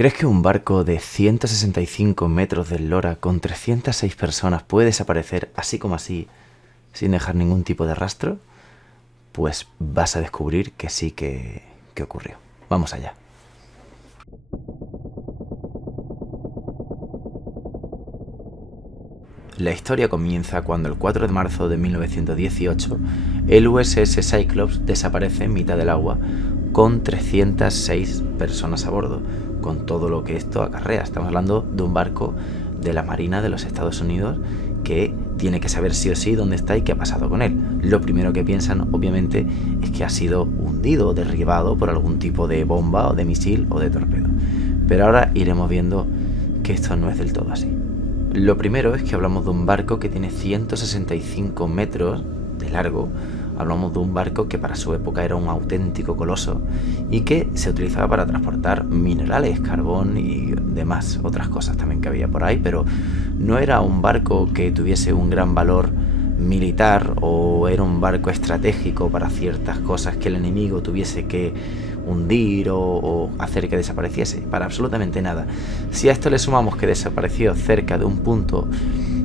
¿Crees que un barco de 165 metros de eslora con 306 personas puede desaparecer así como así, sin dejar ningún tipo de rastro? Pues vas a descubrir que sí que ocurrió. Vamos allá. La historia comienza cuando el 4 de marzo de 1918 el USS Cyclops desaparece en mitad del agua con 306 personas a bordo, con todo lo que esto acarrea. Estamos hablando de un barco de la Marina de los Estados Unidos que tiene que saber sí o sí dónde está y qué ha pasado con él. Lo primero que piensan, obviamente, es que ha sido hundido o derribado por algún tipo de bomba o de misil o de torpedo. Pero ahora iremos viendo que esto no es del todo así. Lo primero es que hablamos de un barco que tiene 165 metros de largo. Hablamos de un barco que para su época era un auténtico coloso y que se utilizaba para transportar minerales, carbón y demás otras cosas también que había por ahí, pero no era un barco que tuviese un gran valor militar o era un barco estratégico para ciertas cosas que el enemigo tuviese que hundir o hacer que desapareciese, para absolutamente nada. Si a esto le sumamos que desapareció cerca de un punto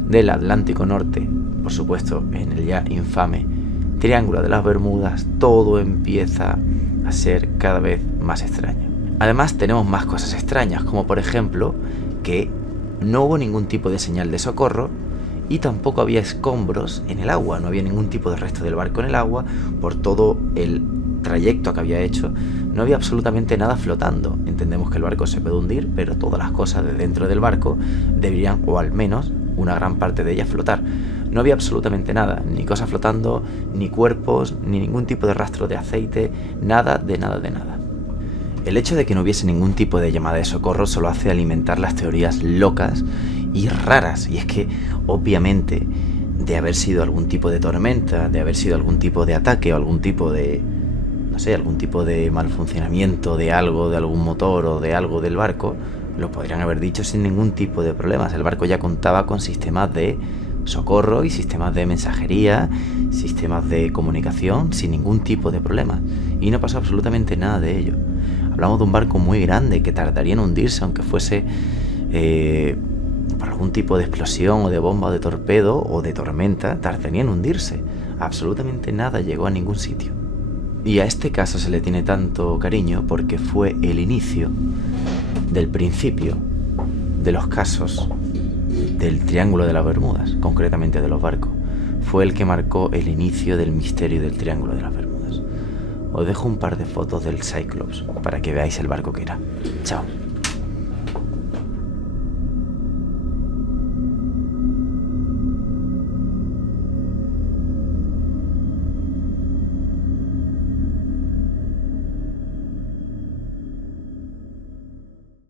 del Atlántico Norte, por supuesto en el ya infame Triángulo de las Bermudas, todo empieza a ser cada vez más extraño. Además tenemos más cosas extrañas, como por ejemplo que no hubo ningún tipo de señal de socorro y tampoco había escombros en el agua, no había ningún tipo de resto del barco en el agua. Por todo el trayecto que había hecho no había absolutamente nada flotando. Entendemos que el barco se puede hundir, pero todas las cosas de dentro del barco deberían, o al menos una gran parte de ellas, flotar. No había absolutamente nada, ni cosas flotando, ni cuerpos, ni ningún tipo de rastro de aceite, nada de nada de nada. El hecho de que no hubiese ningún tipo de llamada de socorro solo hace alimentar las teorías locas y raras, y es que obviamente de haber sido algún tipo de tormenta, de haber sido algún tipo de ataque o algún tipo de, no sé, algún tipo de mal funcionamiento de algo, de algún motor o de algo del barco, lo podrían haber dicho sin ningún tipo de problemas. El barco ya contaba con sistemas de socorro y sistemas de mensajería, sistemas de comunicación sin ningún tipo de problema, y no pasó absolutamente nada de ello. Hablamos de un barco muy grande que tardaría en hundirse, aunque fuese por algún tipo de explosión o de bomba o de torpedo o de tormenta, tardaría en hundirse. Absolutamente nada llegó a ningún sitio. Y a este caso se le tiene tanto cariño porque fue el inicio del principio de los casos del Triángulo de las Bermudas, concretamente de los barcos. Fue el que marcó el inicio del misterio del Triángulo de las Bermudas. Os dejo un par de fotos del Cyclops para que veáis el barco que era. Chao.